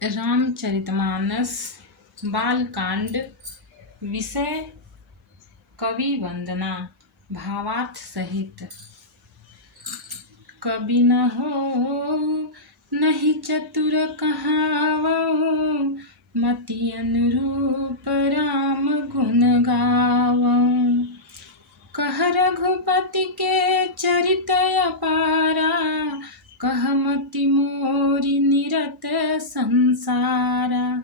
रामचरितमानस बालकांड। विषय कवि वंदना। भावार्थ सहित। कवि न हो नहीं चतुर कहावऊ, मति अनुरूप राम गुण गावऊ। कह रघुपति के चरित अपारा, कह मति मोरी निरत संसारा।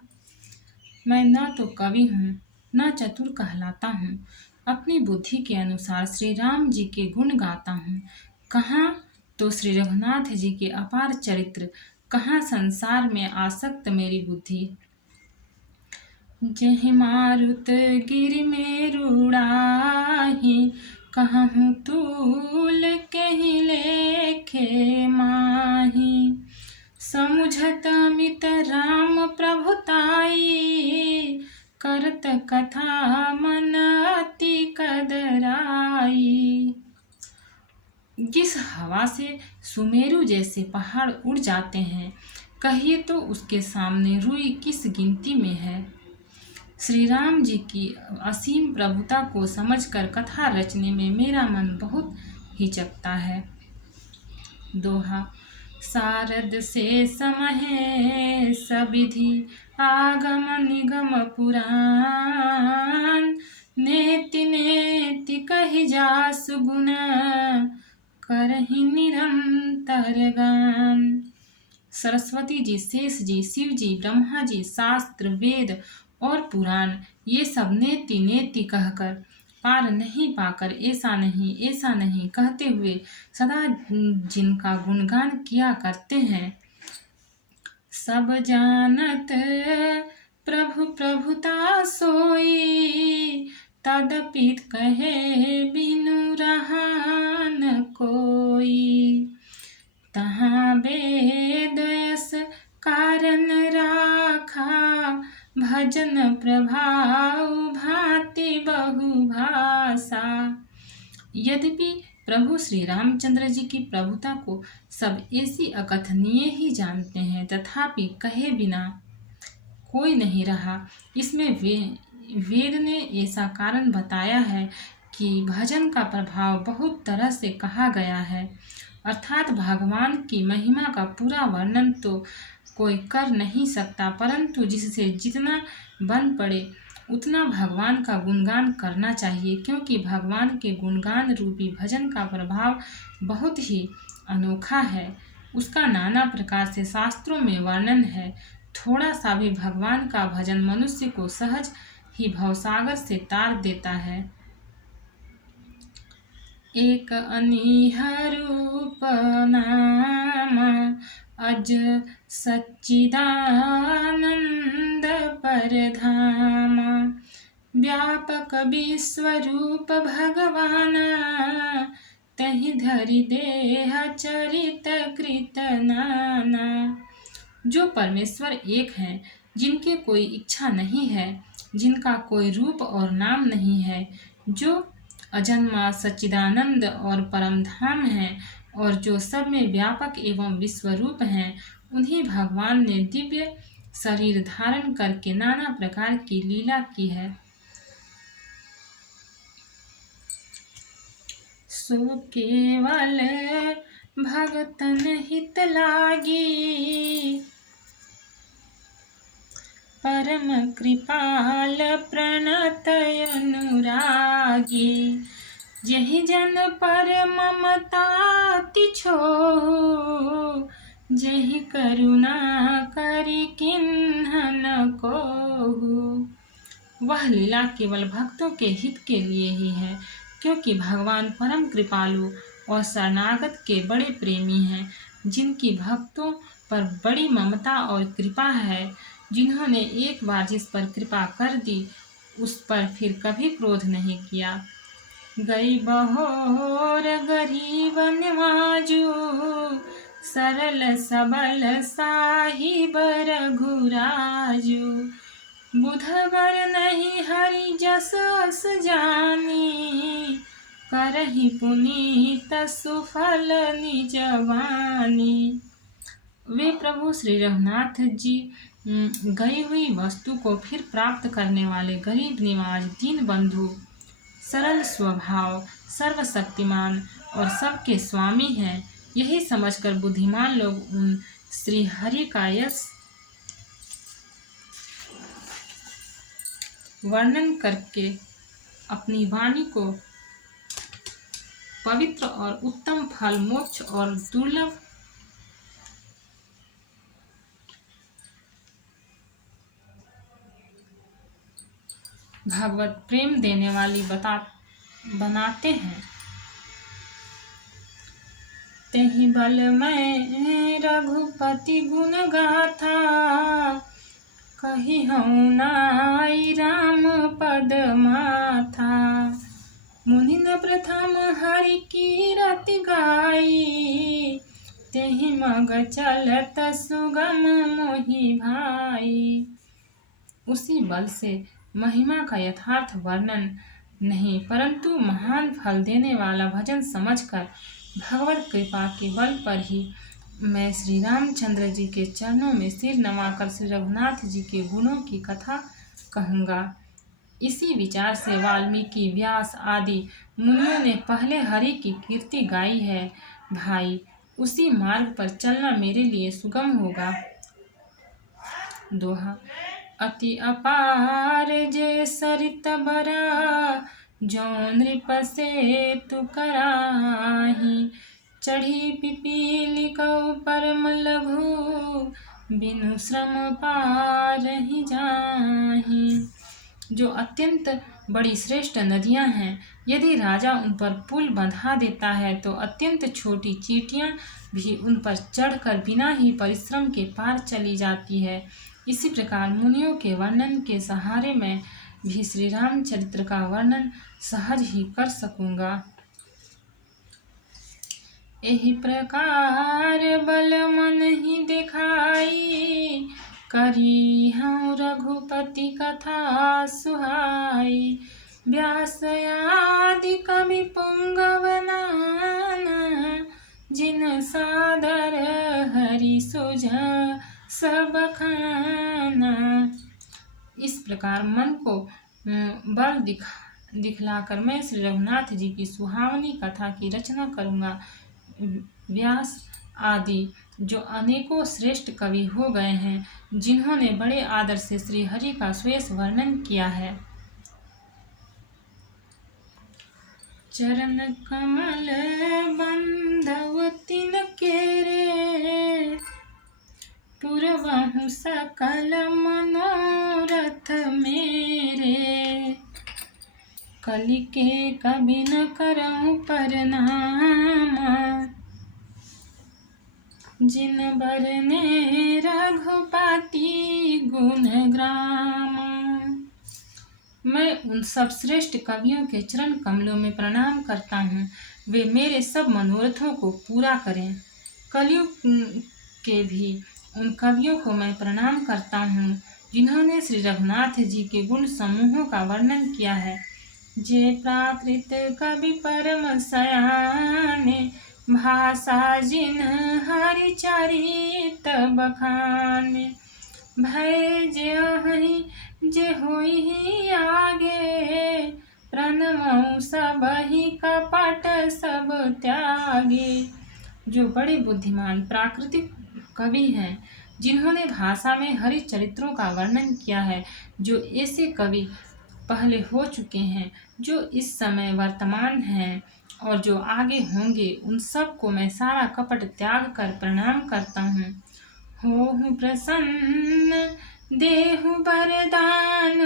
मैं न तो कवि हूँ न चतुर कहलाता हूँ, अपनी बुद्धि के अनुसार श्री राम जी के गुण गाता हूँ। कहाँ तो श्री रघुनाथ जी के अपार चरित्र, कहाँ संसार में आसक्त मेरी बुद्धि। जहि मारुत गिरि मेरुड़ाहि, कहूँ तूल कहि लेखे माहि। समुझत अमित राम प्रभुताई, करत कथा मन अति कदराई। जिस हवा से सुमेरु जैसे पहाड़ उड़ जाते हैं, कहिए तो उसके सामने रुई किस गिनती में है। श्री राम जी की असीम प्रभुता को समझकर कथा रचने में मेरा मन बहुत हिचकता है। दोहा। सारद से समहे सविधि, आगम निगम पुराण। नेति नेति कहि जासु गुण, करहि निरंतर गान। सरस्वती जी, शेष जी, शिव जी, ब्रह्मा जी, शास्त्र, वेद और पुराण, ये सब नेति नेति कहकर, पार नहीं पाकर, ऐसा नहीं कहते हुए सदा जिनका गुणगान किया करते हैं। सब जानत प्रभु प्रभुता सोई, तदपि कहे बिनु रहा न कोई। तहाँ वेद यस कारण राखा, भजन प्रभाव भांति बहुभाषा। यद्यपि प्रभु श्री रामचंद्र जी की प्रभुता को सब ऐसी अकथनीय ही जानते हैं, तथापि कहे बिना कोई नहीं रहा। इसमें वेद ने ऐसा कारण बताया है कि भजन का प्रभाव बहुत तरह से कहा गया है, अर्थात भगवान की महिमा का पूरा वर्णन तो कोई कर नहीं सकता, परंतु जिससे जितना बन पड़े उतना भगवान का गुणगान करना चाहिए, क्योंकि भगवान के गुणगान रूपी भजन का प्रभाव बहुत ही अनोखा है। उसका नाना प्रकार से शास्त्रों में वर्णन है। थोड़ा सा भी भगवान का भजन मनुष्य को सहज ही भवसागर से तार देता है। एक अनिहरूप नाम, अज सच्चिदानंद परधाम। व्यापक विश्वरूप भगवाना, तहि धरि देह चरित कृत नाना। जो परमेश्वर एक हैं, जिनके कोई इच्छा नहीं है, जिनका कोई रूप और नाम नहीं है, जो अजन्मा सच्चिदानंद और परमधाम हैं, और जो सब में व्यापक एवं विश्वरूप हैं, उन्हीं भगवान ने दिव्य शरीर धारण करके नाना प्रकार की लीला की है। सो केवल भगतन हित लागी, परम कृपाल प्रणत अनुरागी। जहि जन पर ममता तिछो, जहि करुणा करि किन्हन कोहु। वह लीला केवल भक्तों के हित के लिए ही है, क्योंकि भगवान परम कृपालु और शरणागत के बड़े प्रेमी हैं, जिनकी भक्तों पर बड़ी ममता और कृपा है। जिन्होंने एक बार जिस पर कृपा कर दी, उस पर फिर कभी क्रोध नहीं किया। गई बहोर गरीब निवाजू, सरल सबल साहिब रघुराजू। बुधबर नहीं हरि जस अस जानी, करहि पुनीत सुफल निज वानी। वे प्रभु श्री रघुनाथ जी गई हुई वस्तु को फिर प्राप्त करने वाले गरीब निवाज दीन बंधु, सरल स्वभाव, सर्वशक्तिमान और सबके स्वामी हैं। यही समझकर बुद्धिमान लोग उन श्री हरि का यश वर्णन करके अपनी वाणी को पवित्र और उत्तम फल, मोक्ष और दुर्लभ भगवत प्रेम देने वाली बनाते हैं। तेहि बल मैं रघुपति गुण गाथा, कही हूँ नाई राम पद माथा। मुनि न प्रथम हरि कीरति गाई, तेहि मग चलत सुगम मोहि भाई। उसी बल से महिमा का यथार्थ वर्णन नहीं, परंतु महान फल देने वाला भजन समझकर भगवत कृपा के बल पर ही मैं श्री रामचंद्र जी के चरणों में सिर नवाकर श्री रघुनाथ जी के गुणों की कथा कहूँगा। इसी विचार से वाल्मीकि, व्यास आदि मुनियों ने पहले हरि की कीर्ति गाई है। भाई, उसी मार्ग पर चलना मेरे लिए सुगम होगा। दोहा। अति अपार जे सरित बरा, जो नृप से तु कराही। चढ़ी पिपीली कौ परम लघु, बिनु श्रम पार ही जाही। जो अत्यंत बड़ी श्रेष्ठ नदियां हैं, यदि राजा उन पर पुल बंधा देता है तो अत्यंत छोटी चींटियां भी उन पर चढ़कर बिना ही परिश्रम के पार चली जाती है। इसी प्रकार मुनियों के वर्णन के सहारे मैं भी श्री रामचरित्र का वर्णन सहज ही कर सकूंगा। यही प्रकार बल मन ही दिखाई, करी हूँ रघुपति कथा सुहाई। व्यास आदि कवि पुंगव नाना, जिन सादर हरि सुझा सब खाना। इस प्रकार मन को बल दिखलाकर मैं श्री रघुनाथ जी की सुहावनी कथा की रचना करूँगा। व्यास आदि जो अनेकों श्रेष्ठ कवि हो गए हैं, जिन्होंने बड़े आदर से श्री हरि का श्रेष्ठ वर्णन किया है। चरण कमल बंधव तिनके रे, पुरवहु सकल मनोरथ मेरे। कलि के कबि न करऊं प्रणाम, जिन बरने रघुपति गुण ग्राम। मैं उन सब श्रेष्ठ कवियों के चरण कमलों में प्रणाम करता हूँ, वे मेरे सब मनोरथों को पूरा करें। कलियुग के भी उन कवियों को मैं प्रणाम करता हूँ, जिन्होंने श्री रघुनाथ जी के गुण समूहों का वर्णन किया है। जे प्राकृत कवि परम सयाने, भाषा जिन हरि चरित बखाने। भय जे होई आगे, प्रणमऊ सबहि कपट सब त्यागे। जो बड़े बुद्धिमान प्राकृतिक कवि हैं, जिन्होंने भाषा में हरि चरित्रों का वर्णन किया है, जो ऐसे कवि पहले हो चुके हैं, जो इस समय वर्तमान हैं और जो आगे होंगे, उन सब को मैं सारा कपट त्याग कर प्रणाम करता हूँ। होहु प्रसन्न देहु वरदान,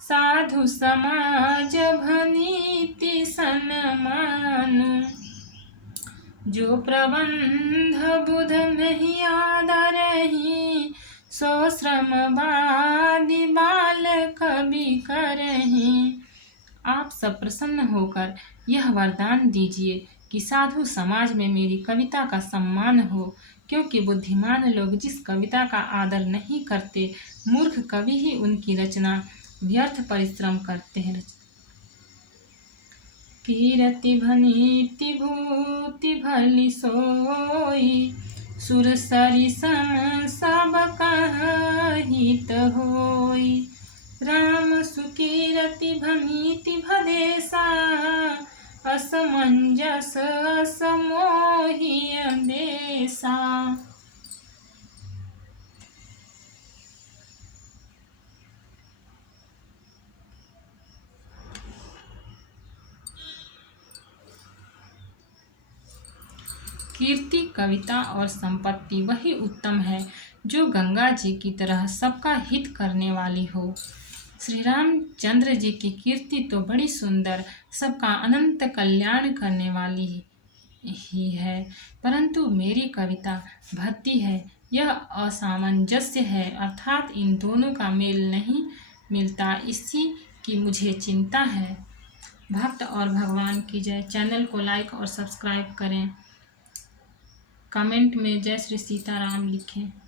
साधु समाज भनीति सन्मान। जो प्रबंध बुध नहीं आदरही, सो श्रमवादी बाल कवि करही। आप सब प्रसन्न होकर यह वरदान दीजिए कि साधु समाज में मेरी कविता का सम्मान हो, क्योंकि बुद्धिमान लोग जिस कविता का आदर नहीं करते, मूर्ख कवि ही उनकी रचना व्यर्थ परिश्रम करते हैं। कीरति भनीति भूति भली सोई, सुर सरिसम सब हित होई। राम सुकीरति भमीति भदेसा असमंजस असमोहि अंदेसा। कीर्ति, कविता और संपत्ति वही उत्तम है जो गंगा जी की तरह सबका हित करने वाली हो। श्री रामचंद्र जी की कीर्ति तो बड़ी सुंदर, सबका अनंत कल्याण करने वाली ही है, परंतु मेरी कविता भक्ति है, यह असामंजस्य है, अर्थात इन दोनों का मेल नहीं मिलता, इसी की मुझे चिंता है। भक्त और भगवान की जय। चैनल को लाइक और सब्सक्राइब करें। कमेंट में जय श्री सीताराम लिखें।